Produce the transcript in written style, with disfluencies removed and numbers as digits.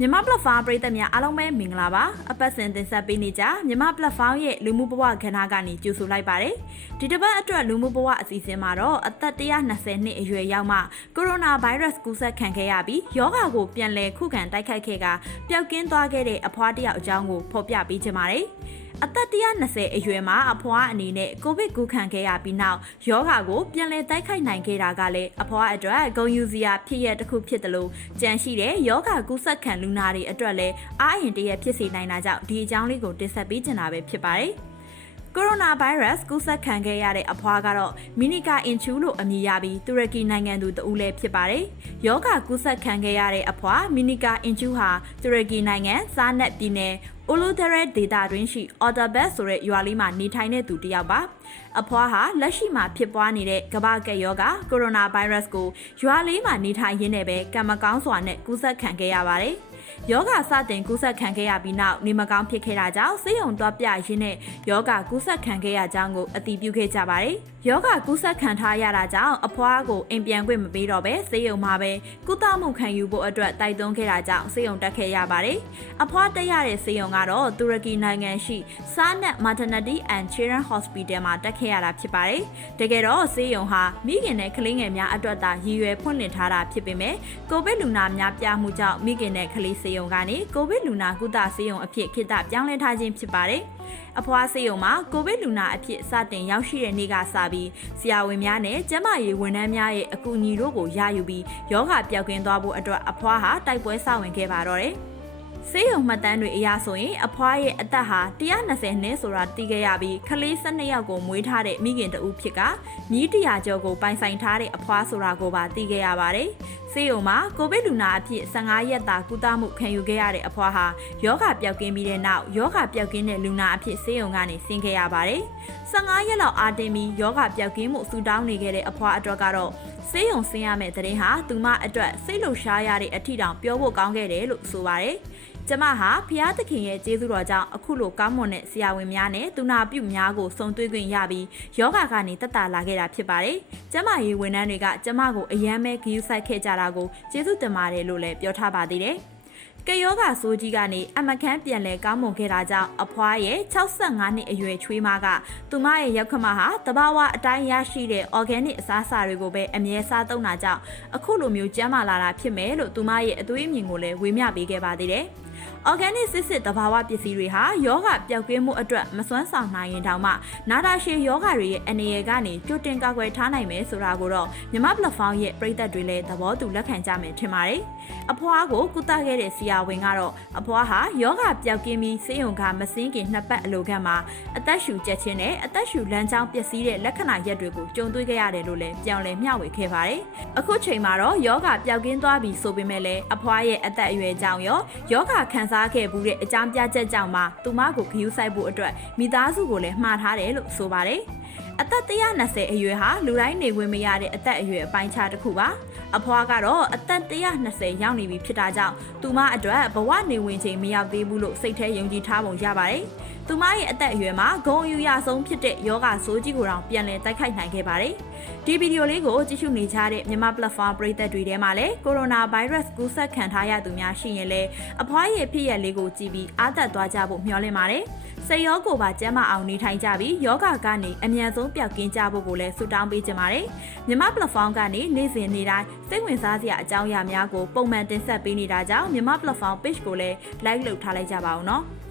မြန်မာပလက်ဖောင်းပရိသတ်များအားလုံးပဲမင်္ဂလာပါအပတ်စဉ်တင်ဆက်ပေးနေကြမြန်မာပလက်ဖောင်းရဲ့လူမှုဘဝခဏကနေကြိုဆိုလိုက်ပါတယ်ဒီတစ်ပတ်အတွက်လူမှုဘဝအစီအစဉ်မှာတော့အသက်120နှစ်အရွယ်ရောက်မှကိုရိုနာဗိုင်းရပ်စ်ကူးစက်ခံခဲ့ရပြီးယောဂါကိုပြန်လည်ခုခံတိုက်ခိုက်ခဲ့ကပျောက်ကင်းသွားခဲ့တဲ့အဖွားတစ်ယောက်အကြောင်းကိုဖော်ပြပေးချင်ပါတယ်အသက်120အရွယ်မှာအဖွားအနေနဲ့ကိုဗစ်ကူးခံခဲ့ရပြီးနောက်ယောဂါကိုပြန်လည်တိုက်ခိုက်နိုင်ခဲ့တာကလည်းအဖွားအတွက်ဂုဏ်ယူစရာဖြစ်ရတစ်ခုဖြစ်တယ်လို့ကြံရှိတဲ့ယောဂါကူးစက်ခံလူနာတွေအတွက်လည်းအားအင်တရဖြစ်စေနိုင်တာကြောင့်ဒီအကြောင်းလေးကိုတင်ဆက်ပေးချင်တာပဲဖြစ်ပါတယ်ကိုရိုနာဗိုင်းရပ်စ်ကူးစက်ခံခဲ့ရတဲ့အဖွားကတော့မီနီကာအင်ချူလို့အမည်ရပြီးတူရကီနိုင်ငံသူတဦးလည်းဖြစ်ပါတယ်။ယောဂကူးစက်ခံခဲ့ရတဲ့အဖွားမီနီကာအင်ချူဟာတူရကီနိုင်ငံဇာနက်ပြည်နယ်အိုလိုဒရက်ဒေတာတွင်ရှိအော်တာဘက်ဆိုတဲ့ရွာလေးမှာနေထိုင်တဲ့သူတစ်ယောက်ပါအဖွားဟာလက်ရှိမှာဖြစ်ပွားနေတဲ့ကမ္ဘာကပ်ရောဂါကိုရိုနာဗိုင်းရပ်စ်ကိုရွာလေးမှာနေထိုင်ရင်းနဲ့ပဲကံမကောင်းစွာနဲ့ကူးစက်ခံခဲ့ရပါတယ်ယောဂစတင်ကူးစက်ခံခဲ့ရပြီးနောက်နေမကောင်းဖြစ်ခဲ့တာကြောင့်ဆေးရုံသွားပြရင်းနဲ့ယောဂကူးစက်ခံခဲ့ရကြောင်းကိုအတည်ပြုခဲ့ကြပါတယ်။ယောဂကူးစက်ခံထားရတာကြောင့်အဖွားကိုအိမ်ပြန်ခွင့်မပေးတော့ပဲဆေးရုံမှာပဲကုသမှုခံယူဖို့အတွက်တိုက်တွန်းခဲ့တာကြောင့်ဆေးရုံတက်ခဲ့ရပါတယ်။အဖွားတက်ရတဲ့ဆေးရုံကတော့တူရကီနိုင်ငံရှိစာနက် Maternity and Children Hospital မှာတက်ခဲ့ရတာဖြစ်ပါတယ်။တကယ်တော့ဆေးရုံဟာမိခင်နဲ့ကလေးငယ်များအတွက်သာရည်ရွယ်ဖွင့်လှစ်ထားတာဖြစ်ပေမဲ့ကိုဗစ်လူနာများပြားမှုကြောင့်မိခင်နဲ့ကလေးဆေးရုံကနေကိုဗစ်လူနာကုသဆေးရုံအဖြစ်ခေတ္တပြောင်းလဲထားခြင်းဖြစ်ပါတယ်။အဖွားဆေးရုံမှာကိုဗစ်လူနာအဖြစ်စတင်ရောက်ရှိတဲ့နေ့ကစပြီးဆရာဝန်များနဲ့ကျန်းမာရေးဝန်ထမ်းများရဲ့အကူအညီတို့ကိုရယူပြီးယောဂပျောက်ကင်းသွားဖို့အတွက်အဖွားဟာတိုက်ပွဲစဝင်ခဲ့ပါတော့တယ်။ဆေးရုံမှတ်တမ်းတွေအရဆိုရင်အဖွားရဲ့အသက်ဟာ120နှစ်ဆိုတာသိခဲ့ရပြီးကလေး12ယောက်ကိုမွေးထားတဲ့မိခင်တဦးဖြစ်ကမြီး100ကျော်ကိုပိုင်ဆိုင်ထားတဲ့အဖွားဆိုတာကိုပါသိခဲ့ရပါတယ်။ဆေးရုံမှာကိုဗစ်လူနာအဖြစ်15ရက်တာကုသမှုခံယူခဲ့ရတဲ့အဖွားဟာယောဂပျောက်ကင်းပြီးတဲ့နောက်ယောဂပျောက်ကင်းတဲ့လူနာအဖြစ်ဆေးရုံကနေဆင်းခဲ့ရပါတယ်။15ရက်လောက်အားတင်းပြီးယောဂပျောက်ကင်းမှုဆူတောင်းနေခဲ့တဲ့အဖွားအတွက်ကတော့ဆေးရုံဆင်းရမယ့်တဲ့ဟာသူမအတွက်စိတ်လှုပ်ရှားရတဲ့အထီတောင်ပြောဖို့ကောင်းခဲ့တယ်လို့ဆိုပါတယ်။ကျမဟာဖျားသခင်ရဲ့ကျေးဇူးတော်ကြောင့်အခုလိုကောင်းမွန်တဲ့ဆရာဝန်များနဲ့သူနာပြုများကိုစုံတွေ့ခွင့်ရပြီးယောဂကနေတက်တာလာခဲ့တာဖြစ်ပါတယ်။ကျမရေးဝန်ထမ်းတွေကကျမကိုအယမ်းပဲဂရုစိုက်ခဲ့ကြတာကိုကျေးဇူးတင်ပါတယ်လို့လည်းပြောထားပါသေးတယ်။ကယောဂဆိုးကြီးကနေအမခန်းပြန်လဲကောင်းမွန်ခဲ့တာကြောင့်အဖွားရဲ့65နှစ်အရွယ်ချွေးမကသူမရဲ့ရောက်ခမဟာတဘာဝအတိုင်းရရှိတဲ့ organic အစားအစာတွေကိုပဲအမြဲစားသုံးတာကြောင့်အခုလိုမျိုးကျန်းမာလာတာဖြစ်မယ်လို့သူမရဲ့အသွေးအမြင်ကိုလည်းဝေမျှပေးခဲ့ပါသေးတယ်။ organic စစ်တဘာဝပစ္စည်းတွေဟာယောဂပျောက်ကင်းမှုအတွက်မစွမ်းဆောင်နိုင်ရင်တောင်မှနာတာရှည်ယောဂတွေရဲ့အနေအကနေကြိုတင်ကာကွယ်ထားနိုင်မယ်ဆိုတာကိုတော့မြမပလက်ဖောင်းရဲ့ပရိသတ်တွေလည်းသဘောတူလက်ခံကြမယ်ထင်ပါတယ်။အဖွားကိုကုသခဲ့တဲ့ဆရာဝန်ကတော့အဖွားဟာယောဂပျောက်ကင်းပြီးဆေးရုံကမစင်းခင်2ပတ်အလိုခန့်မှာအသက်ရှူကျက်ခြင်းနဲ့အသက်ရှူလမ်းကြောင်းပျက်စီးတဲ့လက္ခဏာရက်တွေကိုကြုံတွေ့ခဲ့ရတယ်လို့လည်းပြောင်းလဲမျှဝေခဲ့ပါတယ်။အခုချိန်မှာတော့ယောဂပျောက်ကင်းသွားပြီဆိုပေမဲ့လည်းအဖွားရဲ့အသက်အရွယ်ကြောင့်ယောဂခံစားခဲ့ဘူးတဲ့အကြောင်းပြချက်ကြောင့်မှသူမကိုဂရုစိုက်ဖို့အတွက်မိသားစုကိုလည်းမှားထားတယ်လို့ဆိုပါတယ်။အသက်120အရွယ်ဟာလူတိုင်းနေဝင်မရတဲ့အသက်အရွယ်အပိုင်းခြားတစ်ခုပါ။အဖွားကတော့အသက်120ရောက်နေပြီဖြစ်တာကြောင့်သူမအတွက်ဘဝနေဝင်ချိန်မရောက်သေးဘူးလို့စိတ်ထဲယုံကြည်ထားပုံရပါတယ်။သူမရဲ့အသက်အရွယ်မှာဂုဏ်ယူရဆုံးဖြစ်တဲ့ယောဂဆိုးကြီးကိုတောင်ပြန်လည်တိုက်ခိုက်နိုင်ခဲ့ပါတယ်။ဒီဗီဒီယိုလေးကိုကြည့်ရှုနေကြတဲ့မြန်မာပလက်ဖောင်းပရိသတ်တွေထဲမှာလည်းကိုရိုနာဗိုင်းရပ်စ်ကူးစက်ခံထားရသူများရှိရင်လည်းအဖွားရဲ့ဖြစ်ရလေးကိုကြည့်ပြီးအားသက်သွားကြဖို့မျှော်လင့်ပါတယ်။စိတ်ရောကိုယ်ပါကျန်းမာအောင်နေထိုင်ကြပြီးယောဂကနေအမြန်ဆုံးပျောက်ကင်းကြဖို့ကိုလည်းဆုတောင်းပေးကြပါတယ်။မြန်မာပလက်ဖောင်းကနေနေ့စဉ်နေ့တိုင်းစိတ်ဝင်စားစရာအကြောင်းအရာများကိုပုံမှန်တင်ဆက်ပေးနေတာကြောင့်မြန်မာပလက်ဖောင်း page ကိုလည်း like လုပ်ထားလိုက်ကြပါဦးနော်။